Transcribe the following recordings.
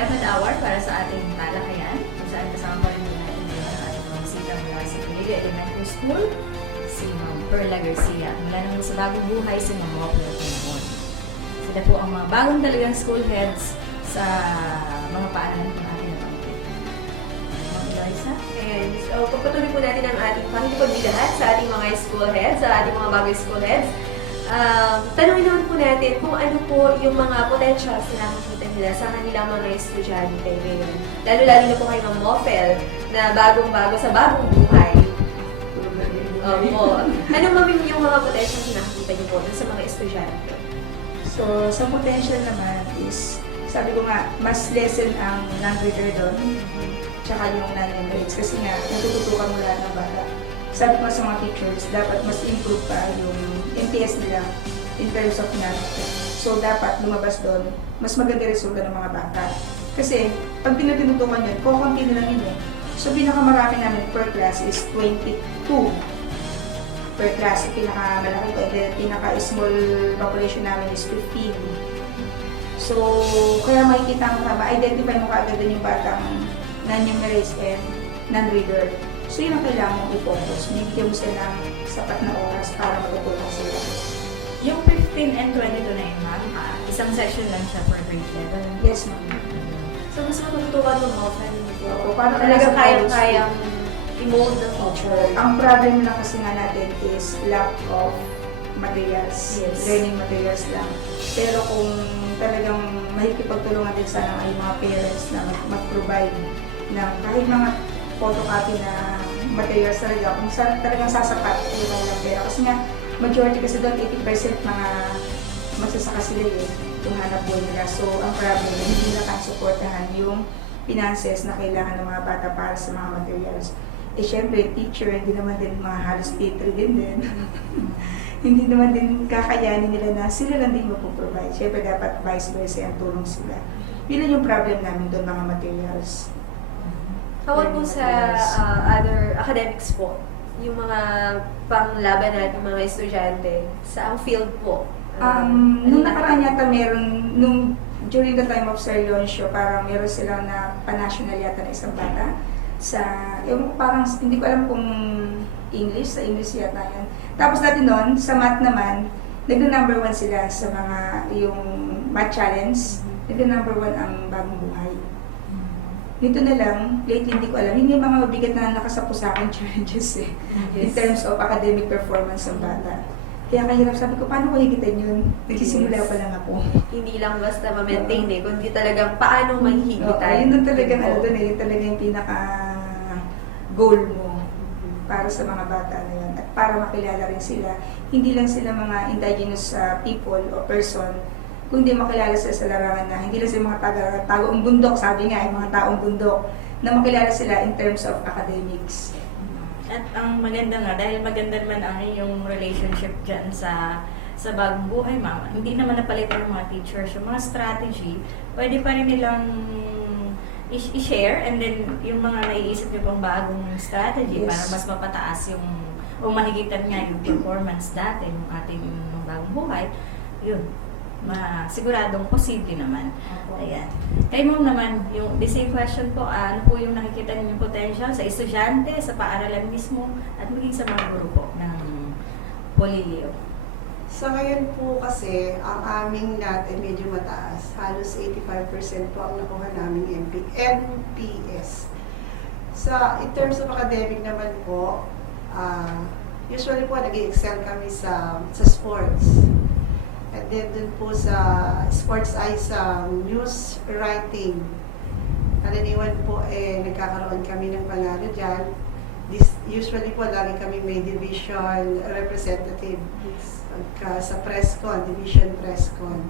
DepED Hour para sa ating talakayan, kung saan kasama pa rin natin ang ating mga bisita mula sa Pinili Elementary School, si Ma'am Perla Garcia. Mula naman sa Bagong Buhay, si Ma'am Wapler Pinamon. Sila po ang mga bagong talagang school heads sa mga paaralan ng ating nabanggit. Ma'am Eliza? And so, pagpatuloy po natin ang ating pakikipagbigahan sa ating mga school heads, sa ating mga bagong school heads. Tanungin naman po natin kung ano po yung mga potentials na nakikita nila sa kanilang mga estudyante ngayon. Lalo-lalo na po kay Ma'am Mofel na bagong-bago sa bagong buhay. Ano ma'am yung mga potentials na nakikita niyo po sa mga estudyante? So, sa potential naman is, sabi ko nga, mas lesson ang non-reader doon, tsaka yung non-grades. Kasi nga, natututukan mo lahat ng bata. Sabi ko sa mga teachers, dapat mas improve pa yung MTS nila in terms of knowledge. So, dapat lumabas doon, mas maganda resulta ng mga bata. Kasi, pag tinutukan yun, kukunti na lang yun eh. So, pinakamarami namin per class is 22 per class. Pinakamalaki ko, and pinaka-small population namin is 15. So, kaya makikita mo ka, ma-identify mo ka agad yung batang non-numerate and non-reader. So, yun ang kailangan mong i-focus. Bigyan mo sila ng sapat na oras para matutulong sila. Yung 15 and 22 na yun, ma'am, isang session lang siya per grade level. Yes, ma'am. So, mas matutukan mo Mofel nito. Oo, para Talaga nasa kayang i-mold the future. Ang problem lang kasi nga natin is lack of materials. Yes. Learning materials lang. Pero kung talagang mahikipagtulungan din sana yung mga parents na mag-provide ng kahit mga photocopy na materials talaga, kung talagang sasapat yung kanilang pera. Kasi nga, majority kasi doon, 80% mga magsasaka sila yung hanap buhay nila. So, ang problem, hindi nila kang supportahan yung finances na kailangan ng mga bata para sa mga materials. Eh, syempre, teacher, hindi naman din mga halos teacher din. Hindi naman din kakayanin nila na sila lang din mapoprovide. Syempre, dapat vice versa ang tulong sila. Yun lang yung problem namin doon, mga materials. Tawag po sa other academics po, yung mga panglaban natin mga estudyante sa ang field po. Nung nakaraan yata meron, during the time of Sir Leoncio, parang meron silang na pa-national yata na isang bata. Yung parang, hindi ko alam kung English, sa English yata yan. Tapos dati noon, sa math naman, nag-number 1 sila sa mga, yung math challenge. Nag-number 1 ang Bagong Buhay. Nito na lang, lately hindi ko alam, hindi mga mabigat na nakasapo sa akin challenges eh. In terms of academic performance ng bata. Kaya kahirap, sabi ko, paano ko higitan yun? Nagsisimula pa lang ako. Hindi lang basta ma-maintain kundi talagang paano mahihigitan. Yun talagang yun talaga yung pinaka-goal mo para sa mga bata na yun. At para makilala rin sila, hindi lang sila mga indigenous people o person, kundi makilala sila sa larangan na hindi lang sila mga taong bundok, sabi nga, yung mga taong bundok, na makilala sila in terms of academics. At ang maganda nga, dahil maganda naman ang iyong relationship dyan sa Bagong Buhay, ma'am, hindi naman napalitan ng mga teachers yung mga strategy, pwede pa rin nilang i-share, and then yung mga naiisip niyo pang bagong strategy para mas mapataas yung, o mahigitan nga yung performance dati ng ating Bagong Buhay, yun. Siguradong posible naman. Ayan. Kay ma'am naman, yung the same question po, ano po yung nakikita niyo potential sa estudyante, sa paaralan mismo, at maging sa mga guro po ng Polilio? Sa ngayon po kasi, ang aming natin medyo mataas. Halos 85% po ang nakuha namin MPS. In terms of academic naman po, usually po nag-excel kami sa sports. And then dun po sa sports ay sa news writing. Karaniwan po nagkakaroon kami ng panalo dyan. Usually po lagi kami may division representative sa presscon, division presscon.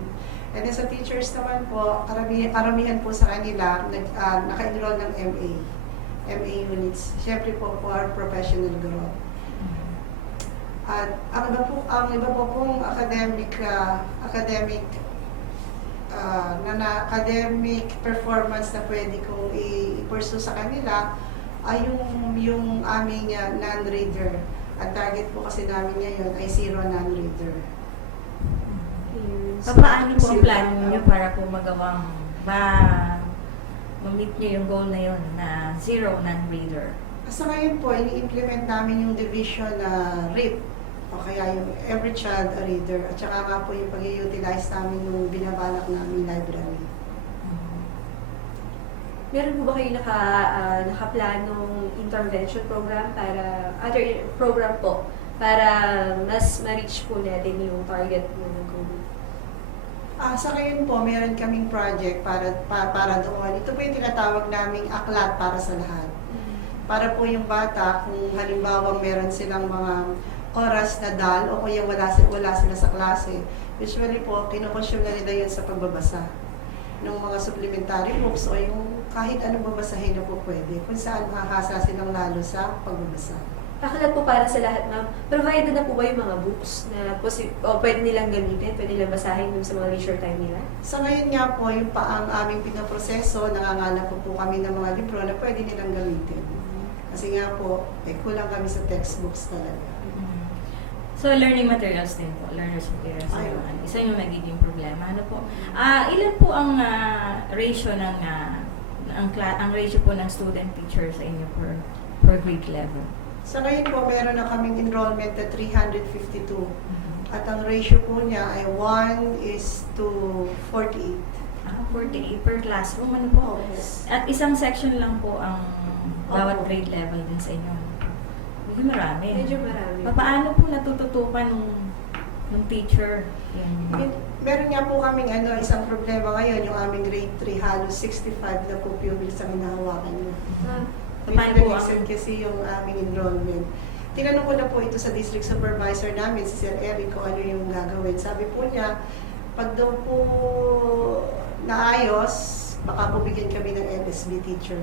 And then sa teachers naman po, karamihan po sa kanila naka-enroll ng MA units. Siyempre po for professional growth. At ang iba po pong academic performance na pwede kong i-pursue sa kanila ay yung aming non-reader. Ang target po kasi namin ngayon ay 0 non-reader. Paano po ang plano niyo para po magawang ma-meet nyo yung goal na yun na zero non-reader? Sa ngayon po, ini-implement namin yung division na RIP, o kaya yung every child a reader, at saka nga po yung pag-utilize namin yung binabalak namin library. Meron po ba kayo nakaplanong intervention program para, other program po, para mas ma-reach po natin yung target po ng COVID? Sa ngayon po, meron kaming project para doon. Ito po yung tinatawag naming aklat para sa lahat. Para po yung bata, kung halimbawa meron silang mga oras na dal o kaya wala sila sa klase, usually po, kinukonsume na nila yun sa pagbabasa ng mga supplementary books o yung kahit anong babasahin na po pwede, kung saan makakasa silang lalo sa pagbabasa. Aklat po para sa lahat, ma'am. Provided na po ba yung mga books na pwede nilang gamitin, pwede nilang basahin dun sa mga leisure time nila? Sa ngayon nga po, yung ang aming pinaproseso, nangangalap po kami ng mga libro na pwede nilang gamitin. Kasi nga po, kulang kami sa textbooks talaga. So, learning materials din po. Learners materials. Ay, Isa yung nagiging problema. Ano po? Ilan po ang ratio ng ang ratio po ng student teacher sa inyo per grade level? Sa ngayon po, meron na kaming enrollment na 352. At ang ratio po niya ay 1:48. 48 per classroom. Ano po? Yes. At isang section lang po ang bawat Opo. grade level din sa inyo. Medyo marami. Medyo marami. Paano po natututukan ng teacher? Meron nga po kaming isang problema ngayon, yung aming grade 3, halos 65 na po pupils ang hinahawakan niyo. Paano po ang... Kasi yung aming enrollment. Tinanong ko na po ito sa district supervisor namin, si Sir Eric, kung ano yung gagawin. Sabi po niya, pag daw po naayos, baka po bigyan kami ng MSB teacher.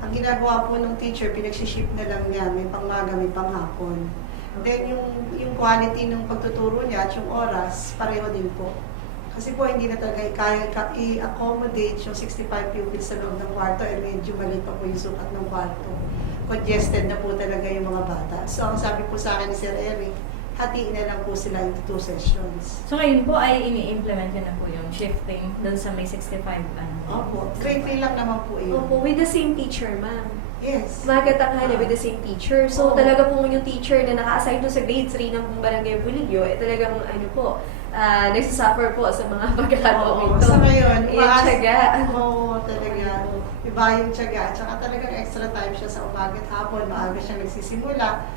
Ang ginagawa po ng teacher, pinagsiship na lang niya, may pangmaga, may panghapon. Then yung quality ng pagtuturo niya at yung oras, pareho din po. Kasi po hindi na talaga kaya i-accommodate yung 65 pupils sa loob ng kwarto, medyo maliit pa po yung sukat ng kwarto. Congested na po talaga yung mga bata. So ang sabi po sa akin ni Sir Eric, hatiin na lang po sila into 2 sessions. So ngayon po ay ini-implement na po yung shifting doon sa may 65 Opo, grade 3 lang naman po yun. Opo, with the same teacher, ma'am. Yes. Magatanghali with the same teacher. So, Oo. talaga po yung teacher na naka-assign doon sa grade 3 ng Barangay Bulillo, talagang nagsasuffer po sa mga pagkakataong ito. Sa ngayon, Tiyaga. Oo, talaga. Iba yung tiyaga. Tsaka talagang extra time siya sa umaga at hapon. Maaga siya nagsisimula.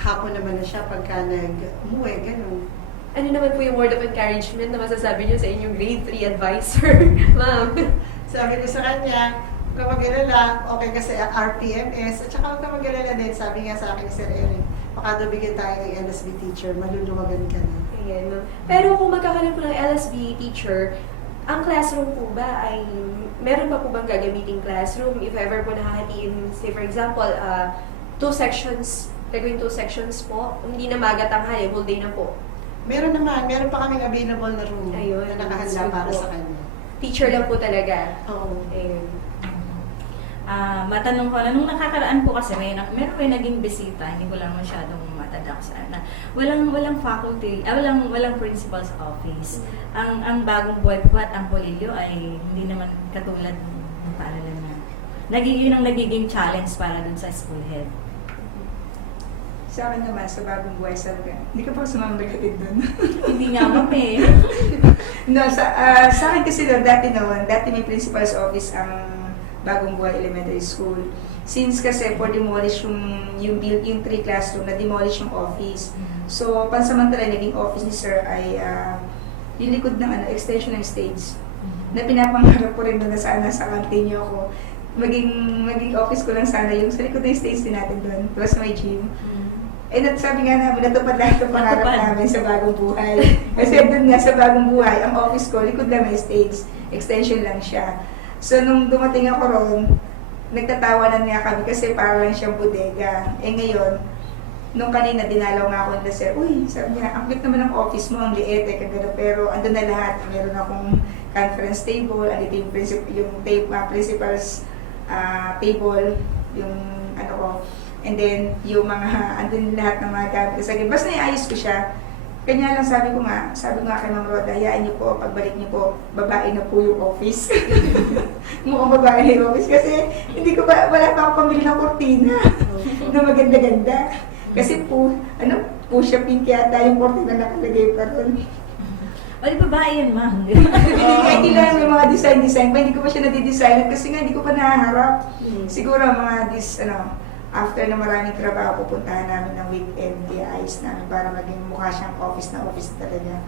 Hapon naman na siya pagka nag-umuwi. Ganun. Ano naman po yung word of encouragement na masasabi niyo sa inyong grade 3 advisor, ma'am? Sabi ko sa kanya, huwag ka mag-alala, okay kasi RPMS, at saka huwag ka mag-alala din, sabi nga sa akin ni Sir Eric, baka daw bigyan tayo ng LSB teacher, maluluwagan ka na. Ayan, ma'am. Pero kung magkakaroon po ng LSB teacher, ang classroom po ba ay, meron pa po bang gagamiting classroom? If ever po nakahatiin, say for example, 2 sections, gagawin 2 sections po, hindi na magatanghali, whole day na po. Meron pa kaming available na room Ayun, na nakahanda so para po. sa kanya. Teacher lang po talaga. Oo. Ayun. Matanong ko na, nung nakakaraan po kasi meron naging bisita, hindi ko lang masyadong matadak sana. Walang faculty, walang principal sa office. Ang bagong buhay po at ang Polillo ay hindi naman katulad ng paaralan na. Yun ang nagiging challenge para dun sa school head. Sa akin naman, sa bagong buhay, sabi ka, hindi ka pa sumambagatid doon. Hindi nga ma'am eh. No, sa akin kasi dati may principal's office ang bagong buhay elementary school. Since kasi for demolish yung 3 classroom, na-demolish yung office. So, pansamantala naging office ni Sir ay yung likod ng extension ng stage. Na pinapangarap ko rin doon na sana sa continue ako. Maging office ko lang sana yung sa likod ng stage din natin doon, plus my gym. Sabi nga namin, natupad lahat ang pangarap namin sa bagong buhay. Kasi doon nga sa bagong buhay, ang office ko, likod lang may stage, extension lang siya. So nung dumating ako roon, nagtatawanan nga kami kasi parang lang siyang bodega. Ngayon, nung kanina dinalaw nga ako nila Sir, uy, sabi niya, ang cute naman ng office mo, ang liit, kagano, pero andun na lahat. Meron akong conference table, andito yung principal's table, yung and then yung mga, andun lahat ng mga gamit. Basta naiayos ko siya, Kanya lang sabi ko nga kay Ma'am Rhoda, hayaan niyo po, pagbalik niyo po, babae na po yung office. Mukhang babae na yung office kasi wala pa ako pambili ng kortina na maganda-ganda. Kasi pusha pink yata yung kortina na nakalagay pa ron. O di babae yun, ma'am. Hindi lang yung mga design pa, hindi ko pa siya nadidesign kasi nga hindi ko pa nahaharap. Siguro mga after na maraming trabaho, pupuntahan namin ng weekend, kaya ayos namin para maging mukha siyang office na office talaga.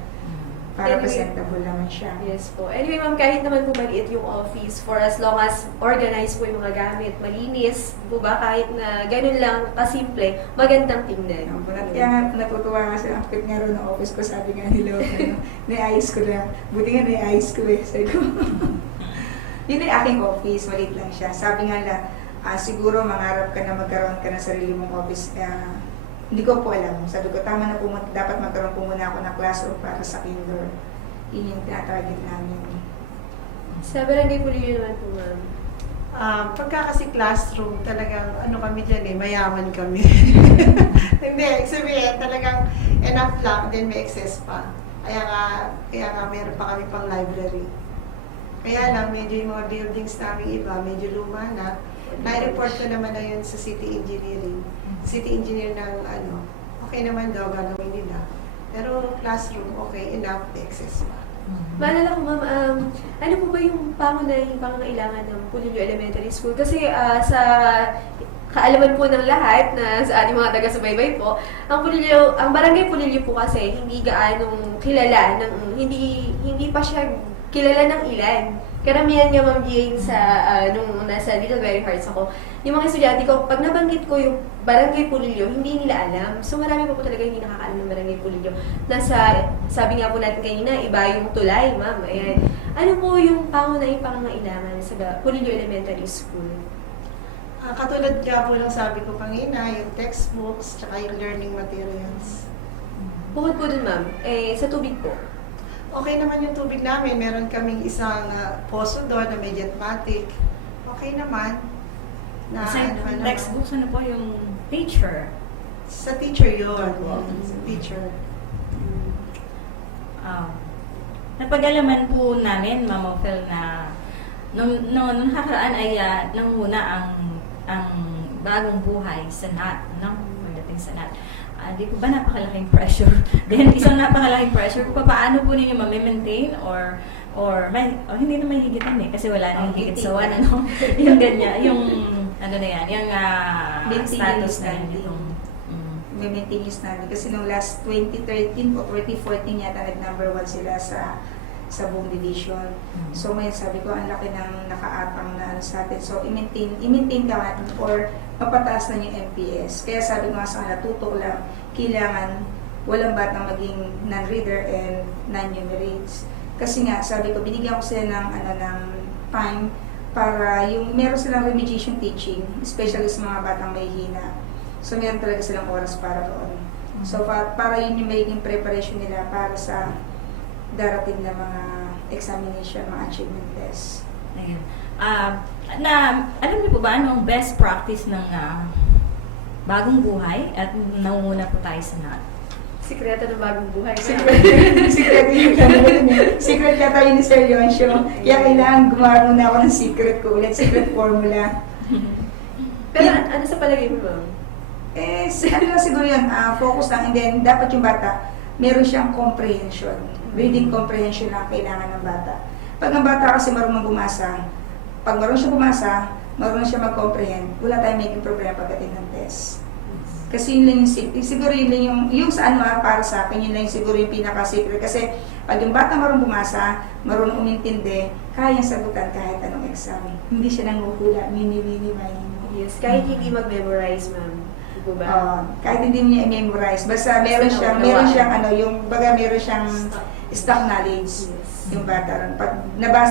Para Anyway, presentable naman siya. Yes po. Anyway, ma'am, kahit naman po maliit yung office, for as long as organized po yung mga gamit, malinis, po ba, kahit na ganun lang, kasimple, magandang tingnan. Kaya nga natutuwa nga sila, ang cute nga rin ng office ko, sabi nga nila, naiayos ko lang. Buti nga naiayos ko eh, sabi ko. Yun ay aking office, maliit lang siya. Sabi nga lang, siguro mangarap ka na magkaroon ka ng sarili mong office. Hindi ko po alam. Sabi ko, tama na po, dapat magkaroon po muna ako ng classroom para sa kinder. Yun yung tinatarget namin. Sa barangay Pulilio naman po, ma'am. Pagka kasi classroom, talagang kami dyan mayaman kami. Hindi, sabihin, talagang enough lang, then may excess pa. Kaya nga meron pa kami pang library. Kaya lang, medyo yung mga buildings namin iba, medyo luma na. Na-report ko naman na yun sa city engineering. City engineer ng okay naman daw gagawin nila. Pero classroom, okay, enough, excess pa. Maalala ko, ma'am, ano po ba yung pangunahing pangangailangan ng Pulilio Elementary School? Kasi sa kaalaman po ng lahat na sa ating mga taga-subaybay po, ang barangay Pulilio po kasi hindi gaanong kilala, hindi pa siya kilala ng ilan. Karamihan nga, Ma'am Jane, nung nasa Little Very Hearts ako, yung mga estudyante ko, pag nabanggit ko yung Barangay Pulilio, hindi nila alam. So marami pa po talaga hindi nakakaalam ng Barangay Pulilio. Sabi nga po natin kanina, iba yung tulay, Ma'am. Ayan. Ano po yung pangunahing pangangailangan sa Pulilio Elementary School? Katulad nga po lang sabi ko kanina, yung textbooks, tsaka yung learning materials. Bukod po dun, Ma'am, sa tubig po. Okay naman yung tubig namin. Meron kaming isang poso doon na may jetmatic. Okay naman. Sa textbooks, ano po yung teacher? Sa teacher yun. Sa teacher. Napag-alaman po namin, Ma'am Ophel, na nung nakaraan ay nanguna ang bagong buhay sa NAT, no? Pagdating sa NAT. Di ko ba napakalaking pressure? Then, isang napakalaking pressure, kung paano po ninyo ma-maintain or hindi na may higitan kasi wala nang higit sa one, yung ganyan, yung status na yun. May maintenance namin. Kasi nung last 2013 o 2014 yata nag-number 1 sila sa buong division. So ngayon sabi ko, ang laki ng nakaatang na sa atin. So i-maintain ka natin or mapataas na yung MPS. Kaya sabi ko nga sa kanila, tutok lang, kailangan walang batang maging non-reader and non-numerates. Kasi nga, sabi ko, binigyan ko sila ng time para yung meron silang remediation teaching, especially sa mga batang may hina. So meron talaga silang oras para doon. So para yun yung magiging preparation nila para sa darating na mga examination, mga achievement tests. Ayun. Alam niyo po ba anong best practice ng bagong buhay at nangunguna po tayo sa NAT? Sikreto ng bagong buhay. Secret yata yun ni Sir Leoncio. Kaya kailangan gumawa muna ako ng secret ko ulit, secret formula. Pero ano sa palagay mo, Ma'am? Ano lang siguro yun, focus lang, and then dapat yung bata, meron siyang comprehension. Reading comprehension lang kailangan ng bata. Pag ang bata kasi marunong bumasa, pag marunong siya bumasa, marunong siya mag-comprehend, wala tayong making problema pagdating ng test. Kasi yun lang yung, siguro yun lang yung saan para sa akin, yun lang yung siguro yung pinaka-secret. Kasi pag yung bata marunong bumasa, marunong umintindi, kayang sagutan kahit anong exam. Hindi siya nanguhula, mini-mini. Yes, kahit hindi mag-memorize, Ma'am. Kahit hindi niya i-memorize, basta meron siyang meron siyang stock knowledge. Yes. Yung bata ron. Pag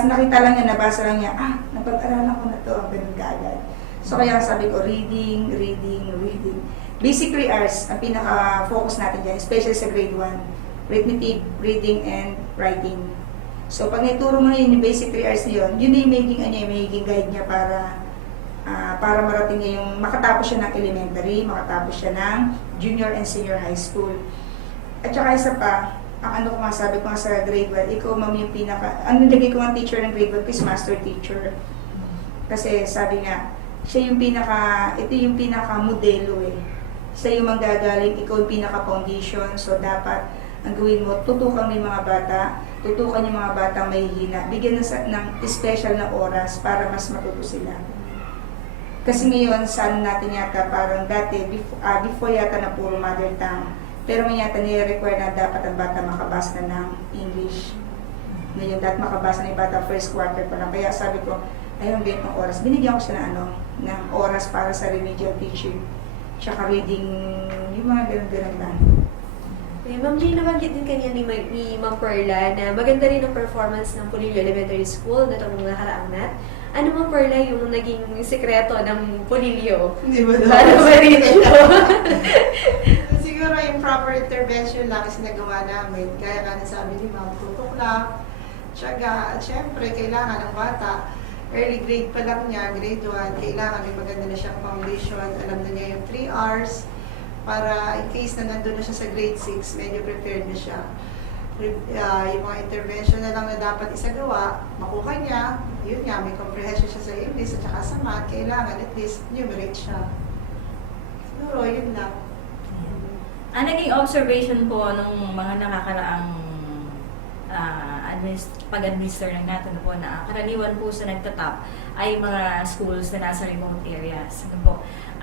nakita lang niya, nabasa lang niya, napag-aralan ko na to, ang ganun kaagad. So kaya sabi ko, reading. Basic 3 hours ang pinaka-focus natin dyan, especially sa grade 1. Arithmetic, reading, and writing. So pag naituro mo yun, yung basic 3 hours na yun na yung magiging guide niya para marating niya yung makatapos siya ng elementary, makatapos siya ng junior and senior high school. At saka isa pa, ang ano ko nga sabi ko nga sa grade 1, ikaw ma'am yung ang nilagay ko nga teacher ng grade 1 is master teacher. Kasi sabi nga, siya yung ito yung pinaka-modelo eh. Siya yung manggagaling, ikaw yung pinaka-foundation. So dapat, ang gawin mo, tutukan mo yung mga bata, tutukan yung mga bata mahihina, bigyan ng special na oras para mas matuto sila. Kasi ngayon, saan natin yata, parang dati, before yata na puro mother tongue, pero ngayon yata nire-require na dapat ang bata makabasa na ng English. Ngayon, dapat makabasa na yung bata first quarter pa lang. Kaya sabi ko, ayun, ganyan ng oras. Binigyan ko siya ng oras para sa remedial teaching. Tsaka reading, yung mga ganun-ganun lang. Ma'am Jane, nabanggit din kanina ni Ma'am Perla na maganda rin ang performance ng Pulilio Elementary School na itong nakaraang nat. Ano, Ma'am Perla, yung naging sekreto ng Pulilio? Hindi ba Para ma-reach Siguro yung proper intervention lang kasi nagawa namin. Kaya nga nasabi ni Ma'am, tutok lang, tiyaga, at syempre, kailangan ng bata. Early grade pa lang niya, grade 1, kailangan may maganda na siyang foundation. Alam na niya yung 3 R's para in case na nandun na siya sa grade 6, medyo prepared na siya. Yung mga intervention na lang na dapat isagawa, makuha niya, yun nga, may comprehension siya sa English at saka sa math, kailangan at least numerate siya. Siguro, yun lang. Ang naging observation po nung mga nakakaraang pag-administer ng natin po na karaniwan po sa nagtatap ay mga schools na nasa remote areas. Ano po?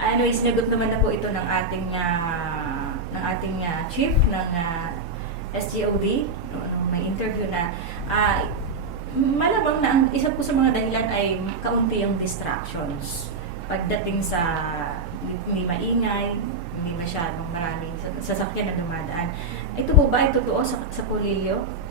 Anyways, sinagot naman na po ito ng ating chief ng SGOD. May interview na malamang na ang isa po sa mga dahilan ay kaunti yung distractions. Pagdating sa hindi maingay, hindi masyadong maraming sasakyan na dumadaan. Ito po ba ay totoo sa Pulilio?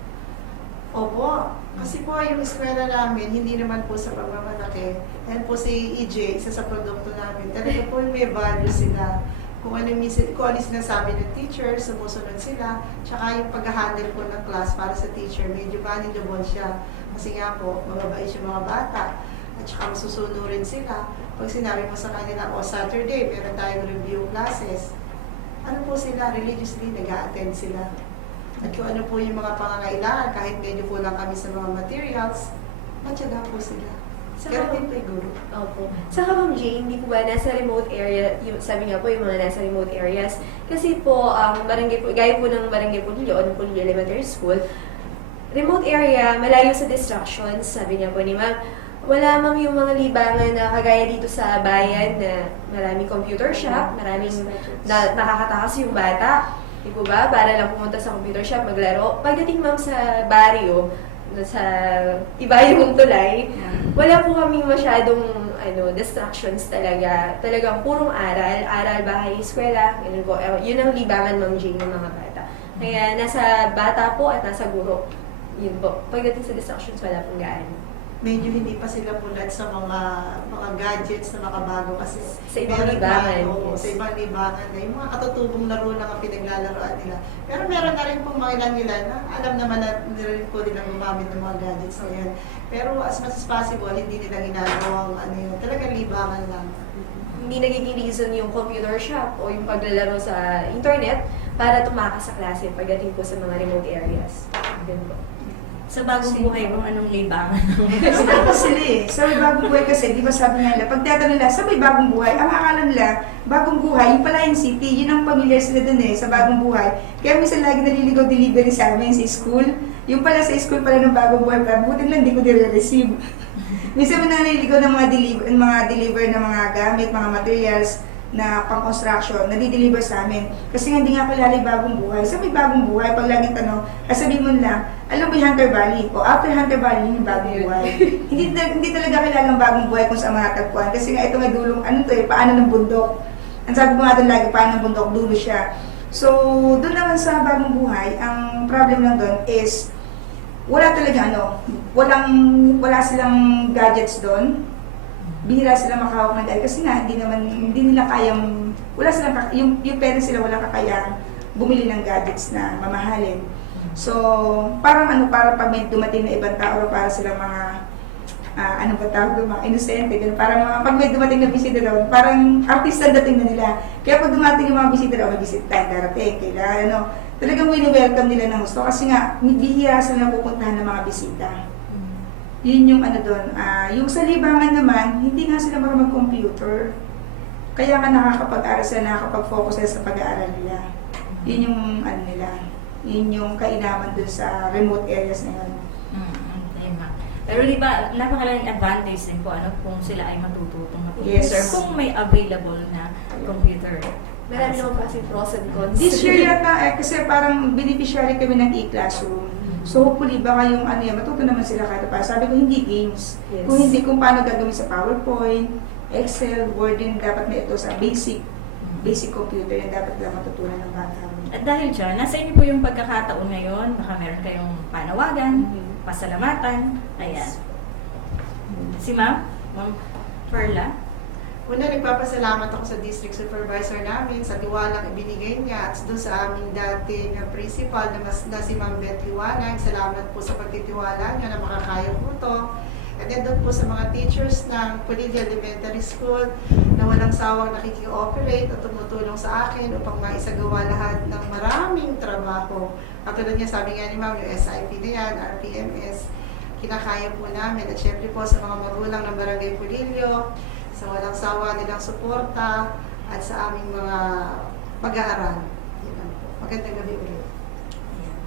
Opo. Kasi po yung eskwela namin, hindi naman po sa pagmamalaki. Yan po si EJ, isa sa produkto namin. Talaga po may value sila. Kung ano sinasabi ng teacher, sumusunod sila. Tsaka yung pag-handle po ng class para sa teacher, medyo manageable siya. Kasi nga po, mababait yung mga bata. At tsaka masusunurin sila. Pag sinabi mo sa kanila, Saturday, meron tayong review classes. Ano po sila? Religiously, nag-a-attend sila. At kung ano po yung mga pangangailangan, kahit medyo kulang kami sa mga materials, matyaga po sila. Kaya din po yung guru. Opo. Saka Ma'am Jane, hindi po ba nasa remote area, sabi nga po yung mga nasa remote areas, kasi po, gaya po ng Barangay Pulilio o ng Pulilio Elementary School, remote area, malayo sa distractions, sabi niya po ni Ma'am, wala ma'am yung mga libangan na kagaya dito sa bayan na maraming computer shop, maraming nakakatakas yung bata. Di po ba? Para lang pumunta sa computer shop, maglaro. Pagdating ma'am sa barrio, sa iba yung tulay, wala po kaming masyadong distractions talaga. Talagang purong aral, bahay, eskwela. Yun po. Yun ang libangan ma'am Jane ng mga bata. Kaya nasa bata po at nasa guro. Yun po. Pagdating sa distractions, wala pong gaano. Medyo hindi pa sila punad sa mga gadgets na makabago kasi Sa ibang libangan. Sa ibang libangan na yung mga katutubong laro lang ang pinaglalaroan nila. Pero meron na rin pong mga ilan nila na alam naman na rin po nilang gumamit ng mga gadgets na yan. Pero as much as possible, hindi nila ginagawang talagang libangan lang. Hindi nagiging reason yung computer shop o yung paglalaro sa internet para tumakas sa klase pagdating po sa mga remote areas. Ganun po. Sa bagong buhay, kung anong libangan. Kasi tapos sila eh. Sa may bagong buhay kasi, di ba sabi nila, pag tatanong nila, sa may bagong buhay, ang akala nila, bagong buhay, yung Palayan City, yun ang familiar sila dun eh, sa bagong buhay. Kaya minsan lagi naliligaw delivery sa amin sa school. Yung pala sa school pala ng bagong buhay, buti lang hindi ko nire-receive. Minsan mo naliligaw ng mga deliver ng mga gamit, mga materials, na pang-construction, nadi-deliver sa amin. Kasi hindi nga kilala yung bagong buhay. Sa may bagong buhay, pag laging tanong, sabihin mo lang, alam mo yung Hunter Valley, o after Hunter Valley, yun yung bagong buhay. hindi talaga kilala ang bagong buhay kung saan matatagpuan. Kasi nga ito nga dulong, paano ng bundok. Ang sabi ko nga doon lagi, paano ng bundok, dulo siya. So, doon naman sa bagong buhay, ang problem lang doon is, wala talaga wala silang gadgets doon. Bihira sila makahawak ng gadget kasi nga hindi nila kayang, wala silang, yung parents sila wala kakayang bumili ng gadgets na mamahalin. So, parang para pag may dumating na ibang tao, para silang mga, mga inosente, parang pag may dumating na bisita daw, parang artista dating na nila. Kaya pag dumating yung mga bisita daw, may bisita tayo darating, kailangan, talagang wini-welcome nila ng gusto kasi nga bihira sila pupuntahan ng mga bisita. Yun yung ano doon. Yung sa libangan naman, hindi nga sila marunong mag-computer. Kaya nga nakakapag-aral sila, nakakapag-focus sila sa pag-aaral nila. Yun yung ano nila. Yun yung kainaman doon sa remote areas na yun. Pero di ba, napakalaking advantage din po kung sila ay matututong Yes. mag-computer, kung may available na computer. Marami naman kasi pros and cons. This year yata, kasi parang beneficiary kami ng e-classroom. So hopefully baka yung matuto naman sila kahit pa. Sabi ko hindi games. Yes. Kung hindi kung paano gagawin sa PowerPoint, Excel, Word din dapat may ito sa basic computer na dapat lang matutunan ng bata. At dahil dyan, nasa inyo po yung pagkakataon ngayon, baka meron kayong panawagan, pasalamatan, ayan. Si Ma'am Perla. Una, nagpapasalamat ako sa district supervisor namin sa tiwalang ibinigay niya at doon sa aming dating principal na si Ma'am Beth Liwanag. Salamat po sa pagtitiwala niyo na makakaya po ito. And then doon po sa mga teachers ng Pulilya Elementary School na walang sawang nakiki-operate at tumutulong sa akin upang maisagawa lahat ng maraming trabaho. Katulad niya, sabi nga ni Ma'am, yung SIP na yan, RPMS, kinakaya po namin. At syempre po sa mga magulang ng Barangay Pulilyo, sa walang sawa nilang suporta at sa aming mga pag-aaral. Yan lang po. Magandang gabi ulit.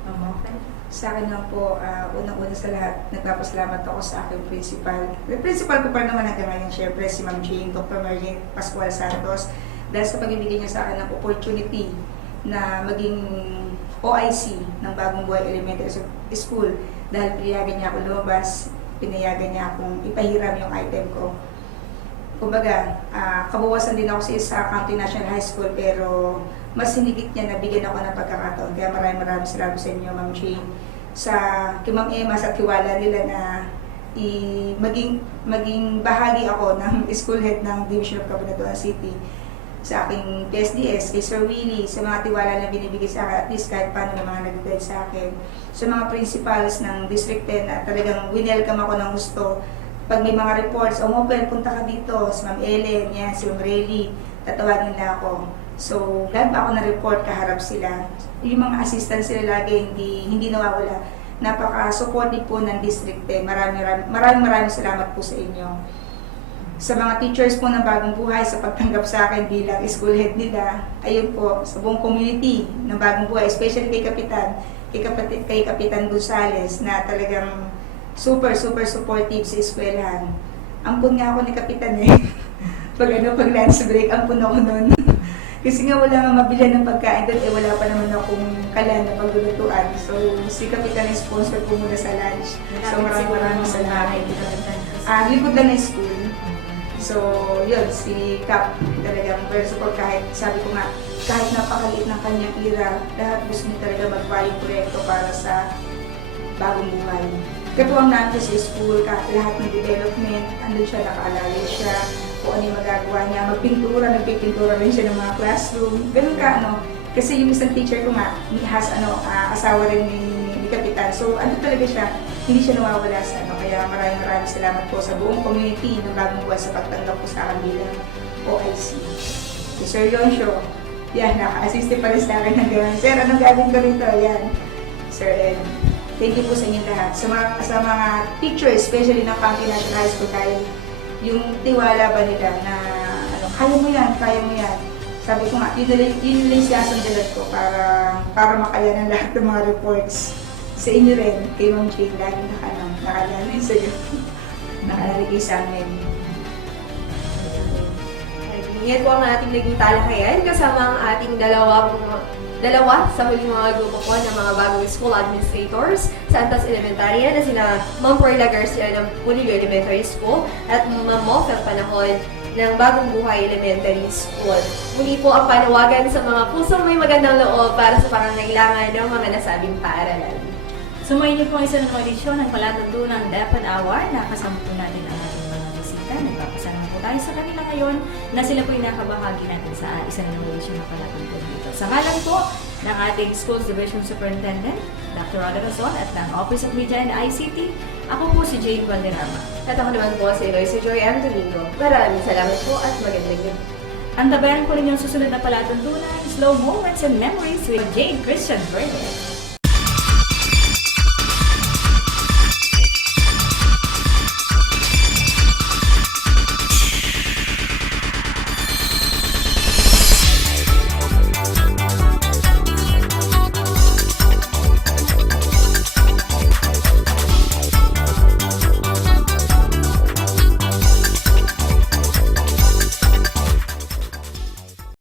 Okay. Sa akin lang po, unang-una sa lahat, nagpapasalamat ako sa aking principal. Yung principal ko pa naman hanggang ngayon, syempre, si Ma'am Jane, Dr. Marlene Pascual Santos, dahil sa pag-ibigay niya sa akin ng opportunity na maging OIC ng Bagong Buhay Elementary School. Dahil pinayagan niya ako lumabas, pinayagan niya akong ipahiram yung item ko. Kumbaga, kabawasan din ako sa isa County National High School, pero mas hinigit niya na bigyan ako ng pagkakataon. Kaya maraming salamat sa inyo, Ma'am Jane. Sa kay Ma'am Emma, sa tiwala nila na maging bahagi ako ng school head ng Division of Cabanatuan City. Sa aking PSDS, kay Sir Willie, sa mga tiwala na binibigay sa akin, at least kahit paano may mga nag-guide sa akin. Sa mga principals ng District 10 na talagang winelcome ako ng gusto. Pag may mga reports, Mopel, punta ka dito, si Ma'am Ellen, yan, si Ma'am Rayleigh, tatawagin nila ako. So, kahit ba ako na-report, kaharap sila. Yung mga assistants sila lagi, hindi nawawala. Napaka-supportive po ng District 10. Maraming salamat po sa inyo. Sa mga teachers po ng Bagong Buhay, sa pagtanggap sa akin bilang school head nila, ayun po, sa buong community ng Bagong Buhay, especially kay Kapitan Gonzales, na talagang super supportive sa eskwelahan. Ampun nga ako ni Kapitan pag lunch break, ampun ako nun. Kasi nga wala nga mabilan ng pagkain doon, wala pa naman akong kalan na paglulutuan. So, si Kapitan yung sponsor ko muna sa lunch. So, maraming salamat. Likod lang ng school. So, yun, si Cap talagang very support kahit, sabi ko nga, kahit napakaliit ng kanyang ira, lahat gusto niya talaga mag-value proyekto para sa Bagong Buhay. Katuwang natin sa school, lahat ng development, andun siya, nakaalala siya, kung ano yung magagawa niya, nagpipintura rin siya ng mga classroom, ganun ka, kasi yung isang teacher ko nga, asawa rin ni Kapitan, so ano talaga siya, hindi siya nawawala sa kaya maraming salamat po sa buong community ng Bagong Buhay sa pagtanggap po sa akin bilang OIC. Si Sir Yonsho, yan, naka-assist pa rin sa akin hanggang, Sir, anong gagawin ko rito? Yan, Sir Ed. Thank you po sa inyo lahat. Sa mga teachers, especially ng County National High School, dahil yung tiwala ba nila na kaya mo yan. Sabi ko nga, yun lang siyasandalan ko para makaya ng lahat ng mga reports. Sa inyo rin, kay Ma'am Jane, lagi nakalalagay sa iyo. Nakalalagay sa amin. Yan po ang ating naging talakayan kasama ang ating dalawa sa huling mga grupo po ng mga bagong school administrators sa Antas Elementary na sina Ma'am Perla Garcia ng Pulilyo Elementary School at Ma'am Mofel Panahon ng Bagong Buhay Elementary School. Muli po ang panawagan sa mga pusong may magandang loob para sa pangangailangan ng mga nasabing paaralan. Sumayin niyo po isa ng edisyon ng Palatando ng DepED Hour. Nakasama po natin ang ating mga bisita. Nagpapasalamat po tayo sa kanila ngayon na sila po yung nakabahagi natin sa isa ng edisyon ng Palatando dito. Sa ngalan po ng ating Schools Division Superintendent, Dr. Roda Razon, at ng Office of Media ICT, ako po si Jane Valderrama. At ako naman po si Joy M. Domingo. Maraming salamat po at magandang gabi. Antabayan ko rin yung susunod na palatuntunan, Slow Moments and Memories with Jade Christian Verde.